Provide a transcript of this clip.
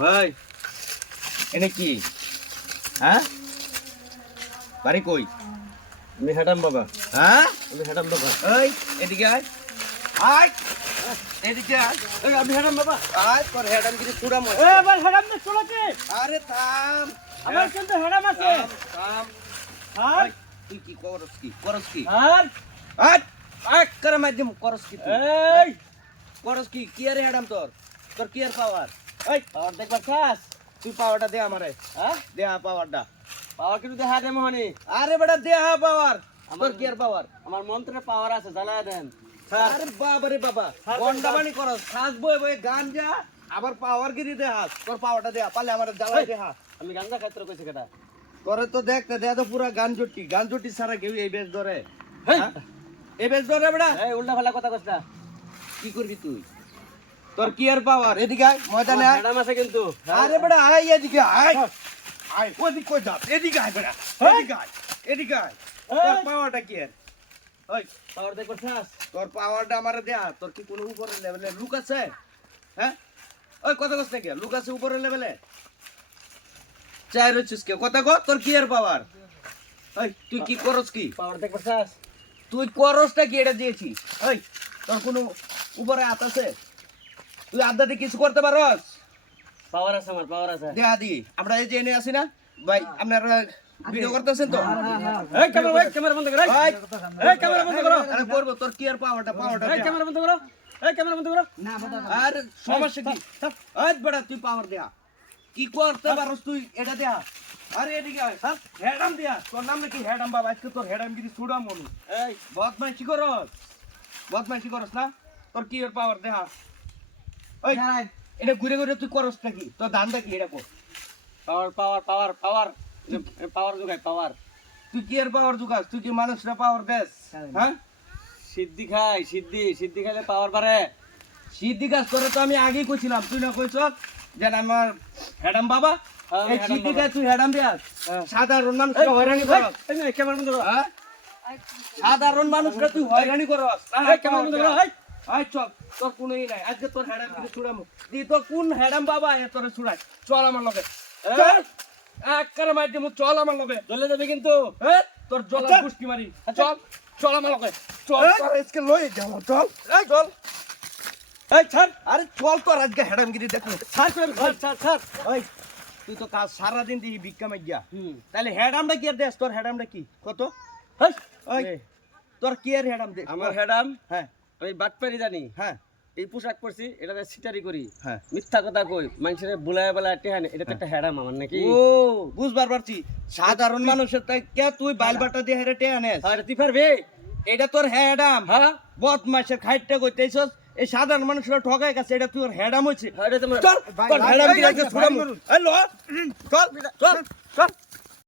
ভাই এনে কি? হ্যাঁ? বাড়ি কই? আমি হেডাম বাবা। হ্যাঁ? আমি হেডাম বাবা। এই এদিকে আয়। আয়। এদিকে আয়। আমি হেডাম বাবা। আয় তোর হেডাম কিছু চূড়া ময় এ হেডাম না চলেছে আরে থাম। আমার কিন্তু হেডাম আছে। থাম থাম। তুই কি করস কি? করস কি? আর? আয় আয় করে মাধ্যম করস কি তুই? এই করস কি? কি আরে হেডাম তোর? তোর কি আর পাওয়ার এই পাওয়ার দেখবার চাস তুই পাওয়ারটা দে আমারে হ্যাঁ? দে পাওয়ারটা পাওয়ার কিন্তু দেখা দে মোহনি। আরে বেটা দে হা পাওয়ার আমার- কি আর পাওয়ার আমার মন্ত্রে পাওয়ার আছে জ্বালা দেন। আরে বাবা রে বাবা। গন্ডাবানি করস। খাস বই বই গান যা আবার পাওয়ার গিরি দে হাস। তোর পাওয়ারটা দে পারলে আমার জ্বালাই দে হা আমি গাঞ্জা খাইতে কইছি কেটা? তোরে তো দেখ দে তো পুরা গান জুটি গান জুটি সারা কেউ এই বেশ ধরে। হ্যাঁ? এই বেশ ধরে বেটা। এই উল্টা ফালা কথা কইছ না। কি করবি তুই? তোর কি আর পাওয়ার এদিকে আয় ময়দানে আয়। হেডাম আছে কিন্তু। আরে বেটা আয় এদিকে আয়। আয় ওদিকে কই যা এদিকে আয় বেটা এদিকে আয় এদিকে আয়। তোর পাওয়ারটা কি আর ওই পাওয়ার দেখবার চাস তোর পাওয়ারটা আমারে দেয়া তোর কি কোনো উপরে লেভেলে লুক আছে? হ্যাঁ? ওই কত কষ্ট নাকি লুক আছে উপরে লেভেলে চাই রয়েছিস কে? কথা কো তোর কি আর পাওয়ার ওই তুই কি করস কি? পাওয়ার দেখবার চাস তুই করসটা কি এটা দিয়েছি ওই তোর কোনো উপরে হাত আছে। তুই আদাতে কিছু করতে পারস? পাওয়ার আছে আমার পাওয়ার আছে। দেয়া দি। আমরা এই যে এনে আছি না ভাই আপনারা ভিডিও করতেছেন তো? এই ক্যামেরা এই ক্যামেরা বন্ধ করো এই। ভাই, এই ক্যামেরা বন্ধ করো। আরে করব তোর কি আর পাওয়ারটা পাওয়ারটা এই ক্যামেরা বন্ধ করো এই ক্যামেরা বন্ধ করো। আর সমস্যা কি? আজ বেটা তুই পাওয়ার দেয়া কি করতে পারস তুই? এটা দেয়া আরে এদিকে আয়। স্যার হেডাম দেয়া তোর নাম নাকি হেডাম বাবা? আজকে তোর হেডাম গিরি ছুড়াম মনু এই। বদমাইশি করস? বদমাইশি করস না? তোর কি এর পাওয়ার ওই এটা ঘুরে ঘুরে তুই করস নাকি? তোর ধান্দা কি এটা কর? পাওয়ার পাওয়ার পাওয়ার পাওয়ার পাওয়ার যোগাই পাওয়ার তুই কি এর পাওয়ার জুগাস? তুই কি মানুষরা পাওয়ার দেস? হ্যাঁ? সিদ্ধি খাই সিদ্ধি সিদ্ধি খাইলে পাওয়ার বাড়ে। সিদ্ধি কাজ করে তো আমি আগেই কইছিলাম তুই না কইছ যে আমার হেডাম বাবা? হ্যাঁ, এই সিদ্ধি। কাজ তুই হেডাম দিয়াস। হ্যাঁ। সাধারণ মানুষকে হয়রানি করস। এই নে, ক্যামেরা বন্ধ করো হ্যাঁ? সাধারণ মানুষকে তুই হয়রানি করস। এই। এই চল তোর কোনো ই নাই। আজকে তোর হেডাম দিকে ছুড়ামু। দি তোর কোন হেডাম বাবা? এ তোরে ছুড়াই। চল আমার লগে। চল। একবারে মার দিমু চল আমার লগে। জ্বলে যাবে কিন্তু। এ তোর জলা পুষ্টি মারি। চল চল আমার লগে। চল তোর আজকে লই যাব চল। এই চল। এই ছাড়। আরে চল তোর আজকে হেডামগিরি দেখো ছাড় ছাড় ছাড় ছাড়। ওই তুই তো কাজ সারাদিন দিই ভিক্ষা মাইয়া তাহলে হেডামটা কি আর দেস তোর হেডামটা কি? কত? তোর কি আর হেডাম দে? আমার হেডাম হ্যাঁ। আমি বাটপারি জানি। হ্যাঁ। এই পোশাক পরছি এটাতে সিটারি করি। হ্যাঁ। মিথ্যা কথা কই মানুষের বুলায় টেহানে এটা তো একটা হেডাম আমার নাকি। ও বুঝবার পারছি। সাধারণ মানুষের তাই কে তুই বাইল বাটা দিয়ে হেরে টে আনেস আর তুই পারবি? এটা তোর হেডাম। হ্যাঁ। বদমাসের খাইটটা কইতেছস এই সাধারণ মানুষরা ঠকায় গেছে এটা তোর হেডাম হইছে। হ্যাঁ, তোমার চল দিয়ে ছুড়ামু এই চল চল চল।